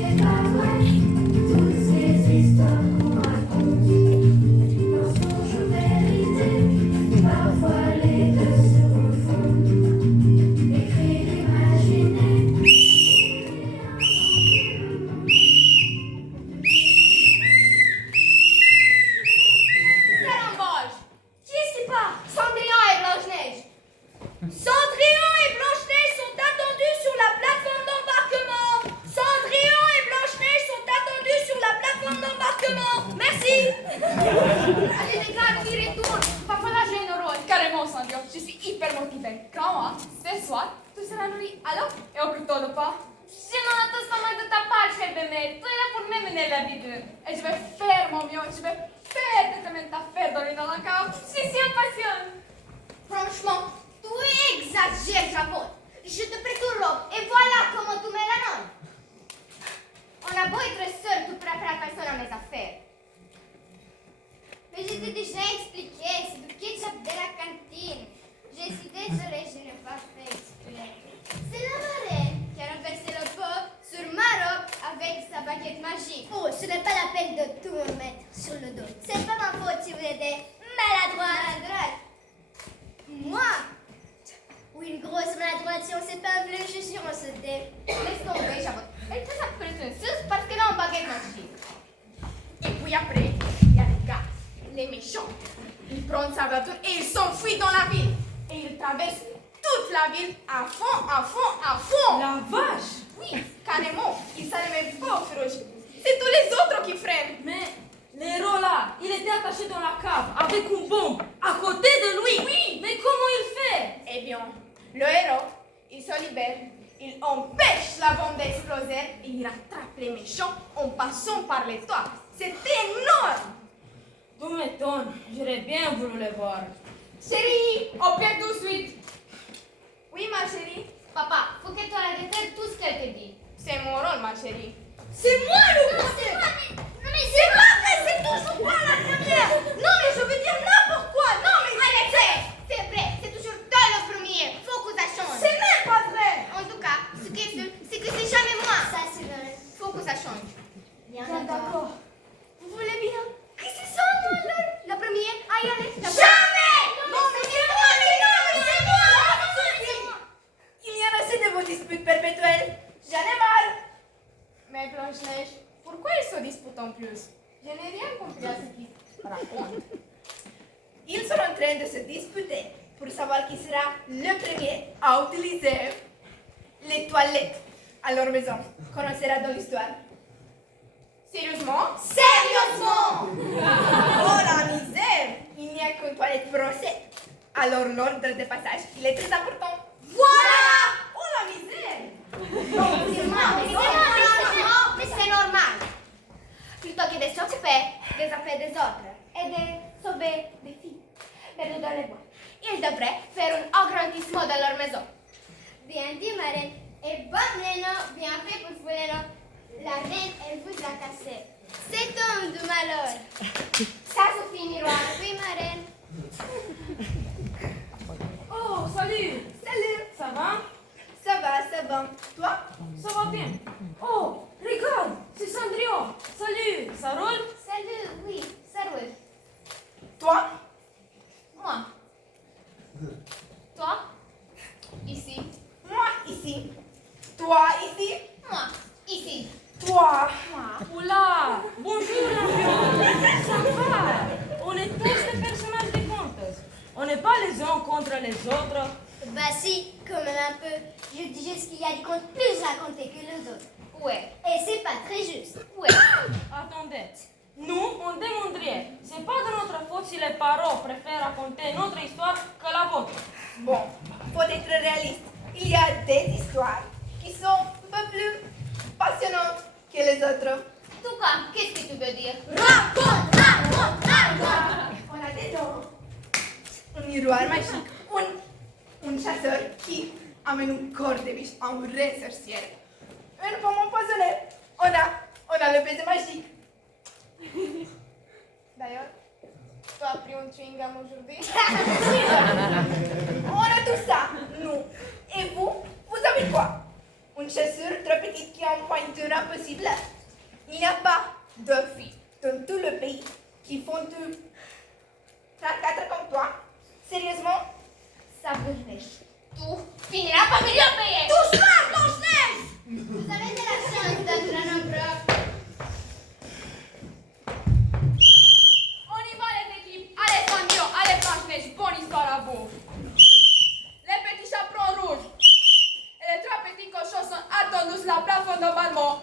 C'est pas vrai, toutes ces histoires qu'on raconte, mensonges ou vérité, parfois les deux se confondent. Écrire, imaginer, Caramboge! Qui est-ce qui part? Cendrillon et Blanche-Neige. Cendrillon et Blanche-Neige sont attendus sur la plateforme d'embarquement. Cendrillon et Blanche-Neige sont attendus sur la plateforme d'embarquement. Merci. Allez les gars, on y retourne. Va falloir jouer nos rôles. Carrément, Cendrillon. Je suis hyper motivée. Crois-moi, ce soir, tu seras nourri alors et au couteau de pas. Je n'en attends pas mal de ta part, cher bébé. Tu es là pour me mener la vie dure. Et je vais faire mon mieux. Je vais faire de ta mente affaire dans la cave. Je suis impatiente. Franchement, tu exagères, Japon. Je te prête une robe et voilà comment tu mets la norme. On a beau être seul, tu pourras faire attention à mes affaires. Mais je t'ai déjà expliqué, c'est du ketchup de la cantine. Je suis désolée, je n'ai pas fait exprès. C'est la marraine qui a renversé le pot sur ma robe avec sa baguette magique. Oh, ce n'est pas la peine de tout me mettre sur le dos. C'est pas ma faute si vous êtes des maladroits. Moi? Oui, une grosse maladroite, si on s'est pas vu, je suis sûre on se dé. Laisse tomber, Javot. Elle fait sa prétentieuse parce qu'elle a une baguette magique. Et puis après, il y a les gars, les méchants. Ils prennent sa voiture et ils s'enfuient dans la ville. Et ils traversent toute la ville à fond, à fond, à fond. La vache! Oui, carrément. Ils s'allument même pas au feu rouge. C'est tous les autres qui freinent. Mais l'héros là, il était attaché dans la cave avec une bombe à côté de lui. Oui. Mais comment il fait? Eh bien, le héros, il se libère, il empêche la bombe d'exploser et il rattrape les méchants en passant par les toits. C'est énorme! Tu m'étonnes, j'aurais bien voulu le voir. Chérie, au pied tout de suite. Oui, ma chérie, Papa, faut que tu arrêtes de faire tout ce qu'elle te dit. c'est mon rôle, ma chérie. C'est moi le conseil. Non mais c'est pas vrai, c'est toujours moi la première. Non mais je veux dire n'importe quoi. Non mais arrêtez. C'est vrai, c'est toujours toi le premier. Faut que ça change. C'est même pas vrai! En tout cas, ce qui est sûr, c'est que c'est jamais moi. Ça c'est vrai. Faut que ça change. Bien d'accord. Vous voulez bien? Qu'est-ce que c'est ça, moi, là? La première à y aller. Jamais. Non mais c'est moi, mais non mais c'est moi. Il y a assez de vos disputes perpétuelles. J'en ai marre. Mais Blanche-Neige, pourquoi ils se disputent en plus? Je n'ai rien compris à ce qu'ils racontent. Ils sont en train de se disputer pour savoir qui sera le premier à utiliser les toilettes à leur maison, qu'on en sera dans l'histoire. Sérieusement? Sérieusement. Oh la misère! Il n'y a qu'une toilette française. Alors l'ordre de passage, il est très important. Voilà. Oh la misère! Mais c'est normal. Plutôt que de s'occuper des affaires des autres et de sauver des filles perdues dans les bois, ils devraient faire un agrandissement dans leur maison. Bien dit, marraine. Et bonne Léno, bien fait pour vous, Léno. La reine, elle vous a cassé. C'est un de malheur. Ça se finit, roi. Oui, marraine. Oh, salut! Salut! Ça va? Ça va. Toi? Ça va bien. Oh, regarde, c'est Cendrillon. Salut, ça roule? Salut, oui, ça roule. Toi? Moi. Toi? Ici. Moi ici. Toi ici. Moi. Ici. Toi. Moi. Oula, bonjour Lampion. Ça va? On est tous des personnages de contes. On n'est pas les uns contre les autres. Bah si, quand même un peu. Je dis juste qu'il y a des contes plus racontés que les autres. Ouais. Et c'est pas très juste. Ouais. Attendez, nous, on demanderait, c'est pas de notre faute si les parents préfèrent raconter notre histoire que la vôtre. Bon, faut être réaliste. Il y a des histoires qui sont un peu plus passionnantes que les autres. Tout cas, qu'est-ce que tu veux dire? Raconte! On a des dents, un miroir magique, un chasseur qui amène un corps de biche à un vrai sorcière. Une pomme empoisonnée. On a le baiser magique. D'ailleurs, tu as pris un chewing-gum aujourd'hui? On a tout ça, nous. Et vous avez quoi? Une chaussure trop petite qui a une pointure impossible. Il n'y a pas de filles dans tout le pays qui font du 34 comme toi. Sérieusement, ça Blanche-Neige. Tout finira par venir payer. Doucement, Blanche-Neige! Vous avez de la chance d'être un homme propre. On y va les équipes. Allez Sandro, allez Blanche-Neige, bonne histoire à vous. Les petits chaperons rouges et les trois petits cochons sont attendus sur la plateforme de Marmont.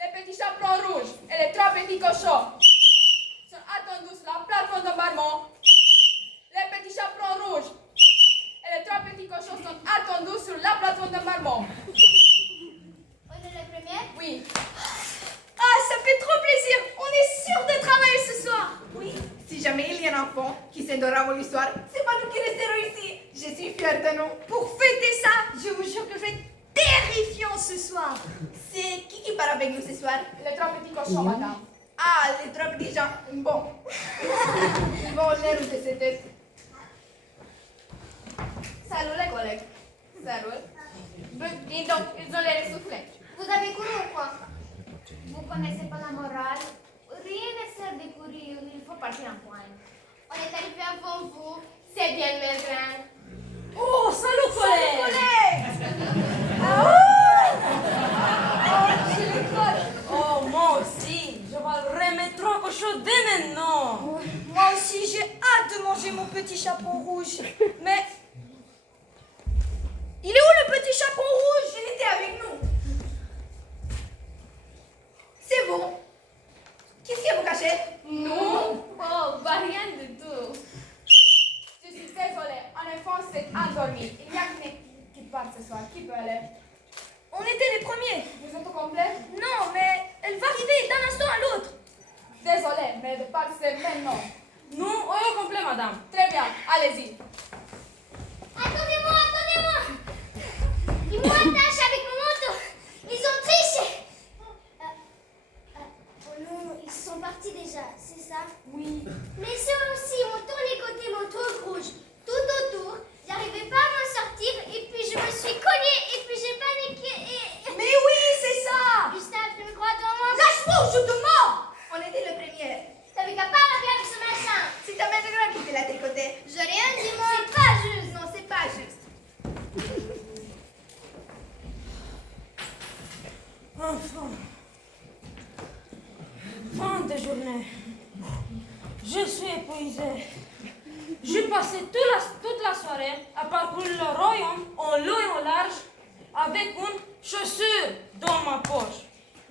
Les petits chaperons rouges et les trois petits cochons sont attendus sur la plateforme de Marmont. Les petits chaperons rouges et les trois petits cochons sont attendus sur la plateforme de Marmont. On est les premiers? Oui. Ah, ça fait trop plaisir! On est sûr de travailler ce soir! Oui, si jamais il y a un enfant qui s'endort avant l'histoire, c'est pas nous qui resterons ici. Je suis fière de nous. Pour fêter ça, je vous jure que je vais être terrifiant ce soir! C'est qui part avec nous ce soir? Les trois petits cochons, madame. Ah, les trois petits gens. Bon. Ils vont l'air de cette tête. Salut les collègues. Salut. Dis donc, ils ont l'air essoufflés. Vous avez couru ou quoi? Vous connaissez pas la morale? Rien ne sert de courir, il faut partir en point. On est arrivé avant vous, c'est bien Melgrin. Oh, salut collègue! Oh, moi aussi, je vais remettre trois cochons dès maintenant. Moi aussi, j'ai hâte de manger mon petit chaperon rouge. Mais... Il est où le petit chaperon rouge? Il était avec nous. C'est vous. Qu'est-ce que vous cachez? Non. Oh, bah rien du tout. Je suis désolée, un enfant s'est endormi. Il n'y a que qui part ce soir. Qui peut aller? On était les premiers. Vous êtes au complet? Non, mais elle va arriver d'un instant à l'autre. Désolée, mais de partir maintenant. Nous, on est au complet, madame. Très bien, allez-y. Attendez-moi, attendez-moi! Ils m'attachent avec mon manteau. Ils ont triché. Oh non, ils sont partis déjà, c'est ça? Oui. Mais ceux aussi ont tourné côté mon truc rouge, tout autour. J'arrivais pas à m'en sortir et puis je me suis cognée et puis j'ai paniqué et... Mais oui, c'est ça! Gustave, tu me crois devant moi? Lâche-moi ou je te mords! On était le premier. T'avais qu'à pas m'appeler avec ce machin. C'est ta mère qui te l'a tricoté. Je rien dit moi. C'est pas juste. Non, c'est pas juste. Enfin. Fin de journée. Je suis épuisée. J'ai passé toute la soirée à parcourir le royaume en long et en large avec une chaussure dans ma poche.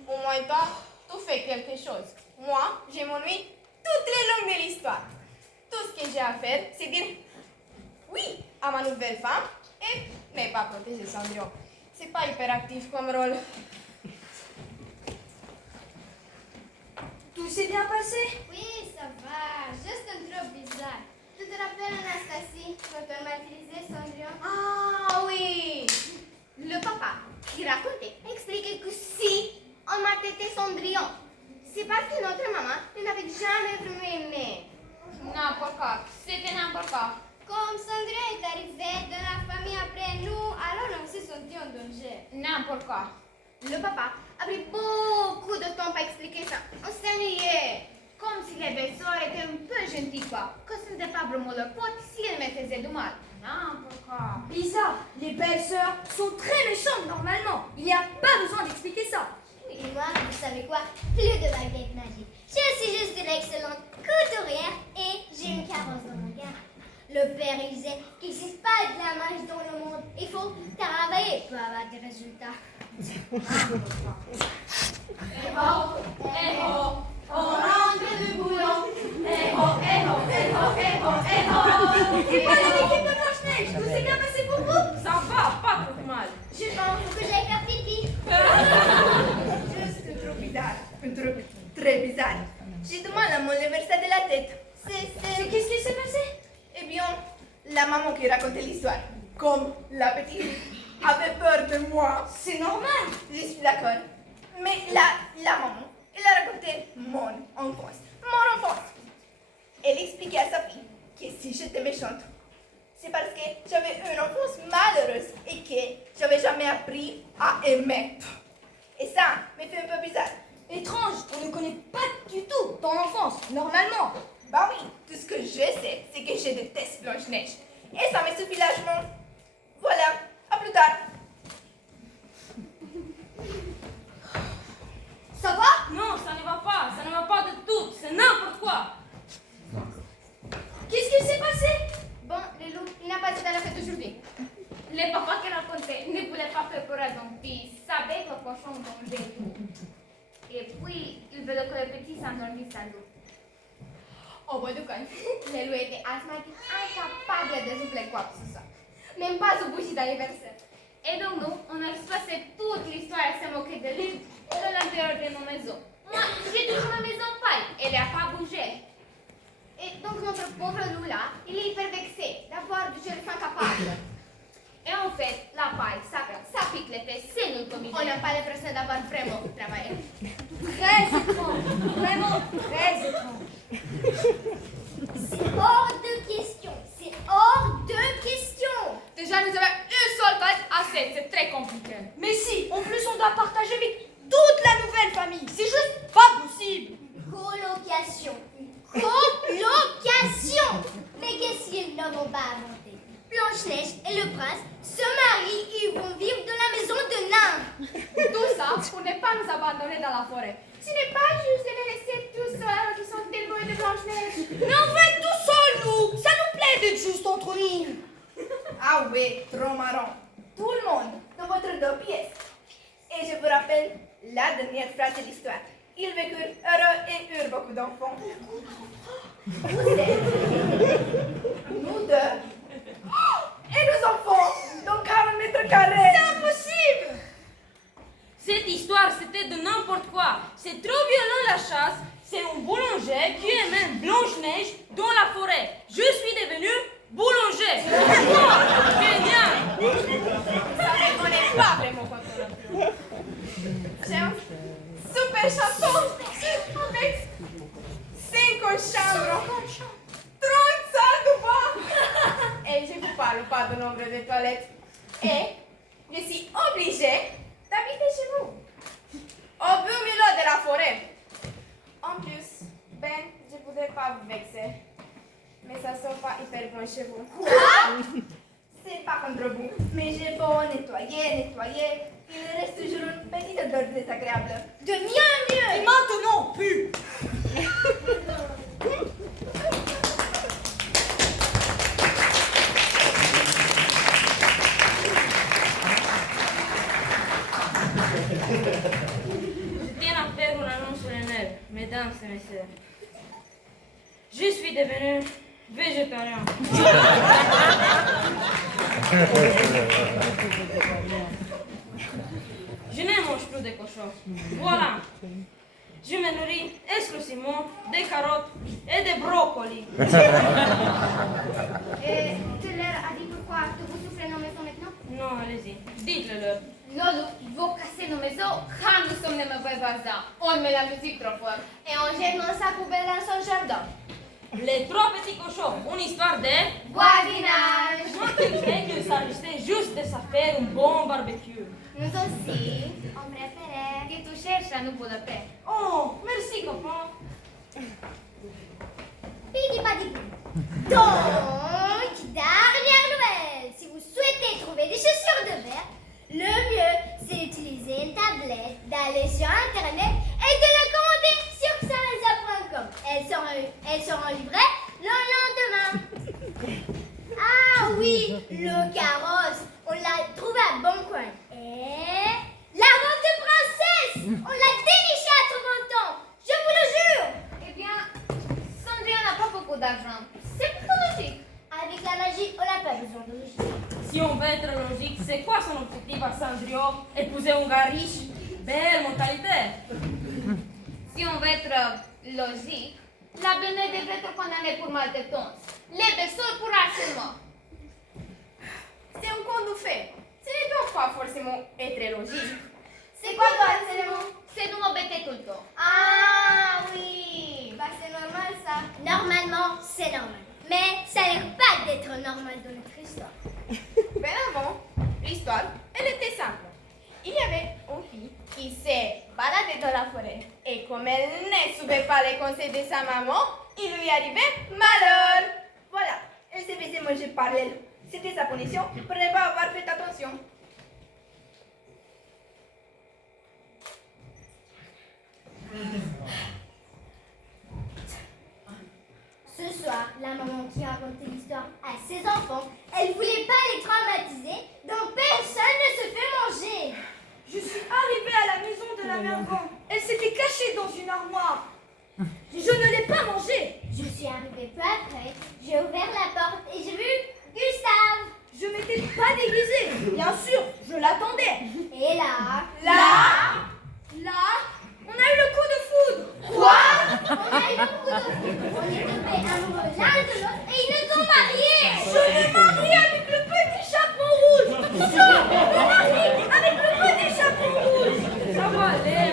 Au moins toi, tu fais quelque chose. Moi, je m'ennuie toutes les langues de l'histoire. Tout ce que j'ai à faire, c'est dire oui à ma nouvelle femme et ne pas protéger Sandro. C'est pas hyperactif comme rôle. Tout s'est bien passé? Oui, ça va. Juste un trop bizarre. Tu te rappelles Anastasie, quand on m'a utilisé Cendrillon? Ah oui. Le papa qui racontait, expliquait que si on m'a tété Cendrillon, c'est parce que notre maman ne l'avait jamais vraiment aimé. N'importe quoi. C'était n'importe quoi. Comme Cendrillon est arrivé de la famille après nous, alors on s'est senti en danger. N'importe quoi. Le papa a pris beaucoup de temps pour expliquer ça. On s'ennuyait. Comme si les belles-sœurs étaient un peu gentilles, quoi. Que ce n'était pas vraiment leur faute si elles me faisaient du mal. N'importe quoi. Bizarre, les belles-sœurs sont très méchantes normalement. Il n'y a pas besoin d'expliquer ça. Et moi, vous savez quoi? Plus de baguette magique. Je suis juste une excellente couturière et j'ai une carence dans mon garage. Le père, il disait qu'il n'existe pas de la magie dans le monde. Il faut travailler pour avoir des résultats. On rentre du boulot. Et pas l'équipe de Blanche-Neige, tout s'est bien passé pour vous? Ça va, pas trop mal. Je pense que j'aille faire pipi. Juste un truc bizarre. Un truc très bizarre. J'ai du mal à me lever ça de la tête. Qu'est-ce qui s'est passé? Eh bien, la maman qui racontait l'histoire, comme la petite avait peur de moi. C'est normal. Je suis d'accord. Mais la maman, elle a raconté mon enfance. Mon enfance. Elle expliquait à sa fille que si j'étais méchante, c'est parce que j'avais une enfance malheureuse et que j'avais jamais appris à aimer. Et ça me fait un peu bizarre. Étrange, on ne connaît pas du tout ton enfance, normalement. Bah oui, tout ce que je sais, c'est que je déteste Blanche-Neige. Et ça me suffit largement. Voilà, à plus tard. Ça va? Non, ça ne va pas du tout, c'est n'importe quoi. Qu'est-ce qui s'est passé? Bon, les loups, il n'a pas été à la fête aujourd'hui. Les papas qui racontaient ne voulaient pas faire peur à son fils, savaient que le cochon mangeait tout. Et puis, ils veulent que le petit s'endormisse à l'eau. Oh, bah, du coup. Les loups étaient asthmatiques, incapables de souffler quoi que ce soit. Même pas au bougie d'anniversaire. Et donc nous, on a passé toute l'histoire à se moquer de lui de l'intérieur de nos maisons. Moi, j'ai toujours la maison paille, elle n'a pas bougé. Et donc notre pauvre loup là, il est hyper vexé d'avoir du shérif incapable. Et en fait, la paille, ça pique les fesses, c'est nous comme On n'a pas l'impression d'avoir vraiment travaillé. Très étrange, vraiment très étrange. C'est hors de question. C'est hors de question. Déjà, nous avons une seule taille assez, c'est très compliqué. Mais si, en plus on doit partager avec toute la nouvelle famille. C'est juste pas possible. Colocation. Colocation. Mais qu'est-ce qu'ils ne vont pas inventer? Blanche-Neige et le prince se marient et ils vont vivre dans la maison de nains. Tout ça pour ne pas nous abandonner dans la forêt. Ce n'est pas juste de les laisser tout seuls qui sont tellement de Blanche-Neige. Mais on va être tout seul, nous. Ça nous plaît d'être juste entre nous. Ah oui, trop marrant. Tout le monde dans votre deux pièces. Et je vous rappelle la dernière phrase de l'histoire. Ils vécurent heureux et eurent beaucoup d'enfants. Vous êtes nous deux. Et nos enfants dans 40 mètres carrés. C'est impossible. Cette histoire, c'était de n'importe quoi. C'est trop violent la chasse. C'est un boulanger qui aimait Blanche-Neige dans la forêt. Je suis devenu boulanger. Wow, génial. Ça ne connaît pas vraiment quoi qu'on a. J'ai un super château avec 5 chambres, 30 salles de bain. Et je ne vous parle pas du nombre de toilettes. Et je suis obligée d'habiter chez vous, au beau milieu de la forêt. En plus, Ben, je ne voudrais pas vous vexer, mais ça ne sent pas hyper bon chez vous. Quoi? C'est pas contre vous, mais j'ai beau nettoyer. Il reste toujours une petite odeur désagréable. De mieux en mieux. Et maintenant, plus. Je tiens à faire une annonce solennelle, mesdames et messieurs. Je suis devenu végétarien. Je ne mange plus de cochon. Voilà. Je me nourris exclusivement des carottes et des brocolis. Et tu leur as dit pourquoi que vous souffrez nos maisons maintenant? Non, allez-y, dites-le-leur. Lolo, ils vont casser nos maisons quand nous sommes les mauvais voisins. On met la musique trop fort. Et on jette dans sa poubelle dans son jardin. Les trois petits cochons, une histoire de... Voisinage. Moi qui croyais qu'il s'agissait juste de se faire un bon barbecue. Nous aussi, on préférait. Que tu cherches à nous pour la paix. Oh, merci copain. Pidi padi. Donc, dernière nouvelle. Si vous souhaitez trouver des chaussures de verre, le mieux, c'est d'utiliser une tablette, d'aller sur Internet et de la commander sur sarasa.com. Elles seront livrées le lendemain. Ah oui, le carrosse, on l'a trouvé à Bon Coin. Et la robe de princesse, on l'a dénichée à 30 ans. Je vous le jure. Eh bien, Sandrine n'a pas beaucoup d'argent. C'est plutôt logique. Avec la magie, on n'a pas besoin de logique. Si on veut être logique, c'est quoi son objectif à Sandrio? Épouser un gars riche? Belle mentalité. Si on veut être logique, la Benet devrait être condamnée pour maltraitance. Les berceaux pour harcèlement. C'est un conte de fait. Ce ne doit pas forcément être logique. C'est quoi le harcèlement? C'est nous embêter tout le temps. Ah oui, bah c'est normal ça. Normalement, c'est normal. Mais ça a l'air pas d'être normal dans notre histoire. Ben avant, l'histoire, elle était simple. Il y avait une fille qui s'est dans la forêt. Et comme elle ne suivait pas les conseils de sa maman, il lui arrivait malheur. Voilà, elle s'est fait manger par les loups. C'était sa punition pour ne pas avoir fait attention. Ce soir, la maman qui racontait l'histoire à ses enfants, elle voulait pas les traumatiser, donc personne ne se fait manger. Je suis arrivée à la maison de la mère Grand. Elle s'était cachée dans une armoire. Je ne l'ai pas mangée. Je suis arrivée peu après, j'ai ouvert la porte et j'ai vu Gustave. Je m'étais pas déguisée. Bien sûr, je l'attendais. Et là, Là, on a eu le coup de foudre. on a eu le coup de foudre. On est tombés amoureux l'un de l'autre et ils nous ont mariés. Je me marie avec le petit chaperon rouge. Non, me marie avec le petit chaperon rouge. Ça va aller.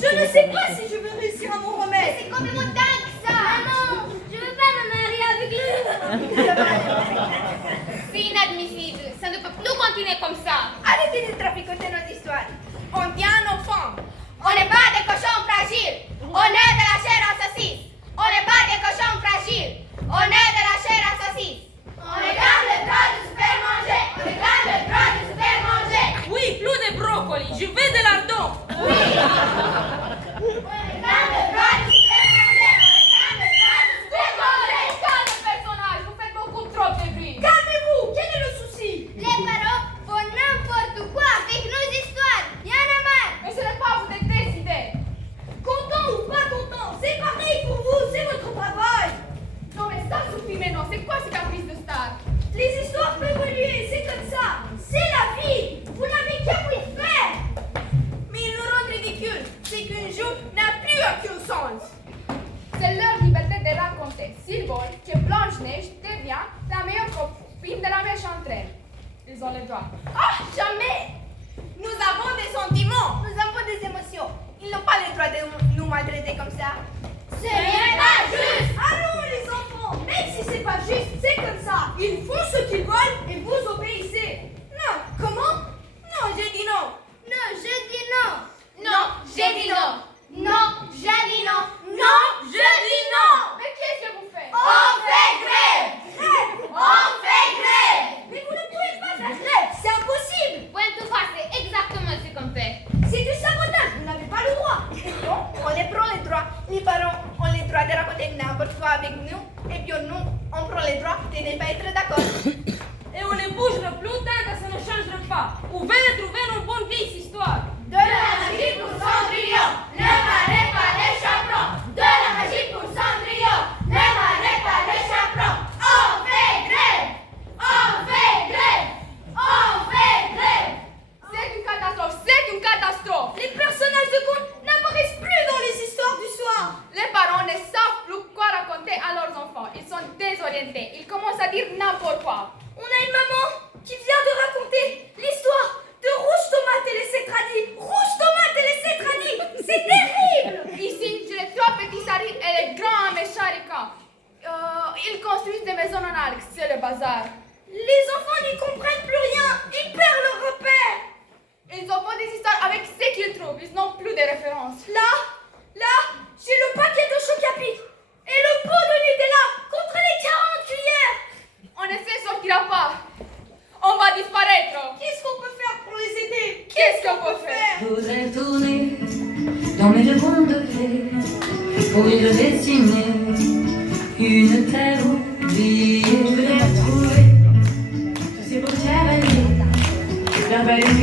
Je ne sais pas si je vais réussir à m'en remettre. C'est complètement dingue ça. Maman, je veux pas me marier avec lui. C'est inadmissible. Ça ne peut plus continuer comme ça. Arrêtez de traficoter nos histoires. On tient nos femmes. On n'est pas des cochons fragiles. On est de la chair à saucisse. On n'est pas des cochons fragiles. On est de la chair à saucisse. On réclame le droit de se faire manger. On réclame le droit de se faire manger. Oui, plus de brocoli. Je veux de lardons. On réclame le droit de se faire manger. On réclame le droit de se faire manger. Calme, personnage. Vous faites beaucoup trop de bruit. Calmez-vous. Quel est le souci? Les parents font n'importe quoi avec nos histoires. Y en a marre. Mais ce n'est pas à vous de décider. Content ou pas content, c'est pareil pour vous. C'est votre travail. Non, mais ça suffit maintenant. C'est quoi ce caprice de star? Les histoires peuvent évoluer. C'est comme ça. C'est la vie. Vous n'avez qu'à vous y faire. Mais ils nous rendent ridicules. C'est qu'un jour n'a plus aucun sens. C'est leur liberté de raconter, s'ils veulent, que Blanche-Neige devient la meilleure copine de la méchante reine. Ils ont le droit. Ah, jamais. Nous avons des sentiments. Nous avons des émotions. Ils n'ont pas le droit de nous maltraiter comme ça. Ce n'est pas juste. Allons les enfants. Même si c'est pas juste, c'est comme ça. Ils font ce qu'ils veulent et vous obéissez. Non, comment? Non, j'ai dit non. Non, je dis non. Non, j'ai dit non. Non, je dis non. Non, je dis non. Mais qu'est-ce que vous faites? On fait grève. On fait grève. Mais vous ne pouvez pas faire grève. C'est impossible. Point tout face, c'est exactement ce qu'on fait. C'est du sabotage. Vous n'avez pas le droit. Non, on les prend les droits. Les parents ont le droit de raconter n'importe quoi avec nous. Et puis nous, on prend le droit de ne pas être d'accord. Et on ne bougera plus tant que ça ne changera pas. Vous venez trouver une bonne vie, cette histoire. De la magie pour Cendrillon. Ne m'arrête pas les chaperons. De la magie pour Cendrillon. Ne m'arrête pas les chaperons. On fait grève. On fait grève. On fait grève. C'est une catastrophe, c'est une catastrophe. Les personnages de contes n'apparaissent plus dans les histoires du soir. Les parents ne savent plus quoi raconter à leurs enfants. Ils sont désorientés. Ils commencent à dire n'importe quoi. On a une maman qui vient de raconter l'histoire de Rouge Tomate et les Cétradies. Rouge Tomate et les Cétradies. C'est terrible. Ici, j'ai les trois petits saris et les grands méchants ricains. Ils construisent des maisons en algues, c'est le bazar. Les enfants n'y comprennent plus rien. Ils perdent leur repère. Ils ont fait des histoires avec ce qu'ils trouvent. Ils n'ont plus de références. Là, j'ai le paquet de choc à pic et le pot de Nutella contre les 40 cuillères. On ne s'en sortira pas. On va disparaître. Qu'est-ce qu'on peut faire pour les aider? Qu'est-ce qu'on peut faire? Je voudrais tourner dans mes deux contes de fées pour y redessiner une terre oubliée. Je voudrais retrouver tous ces beaux cavaliers, leurs belles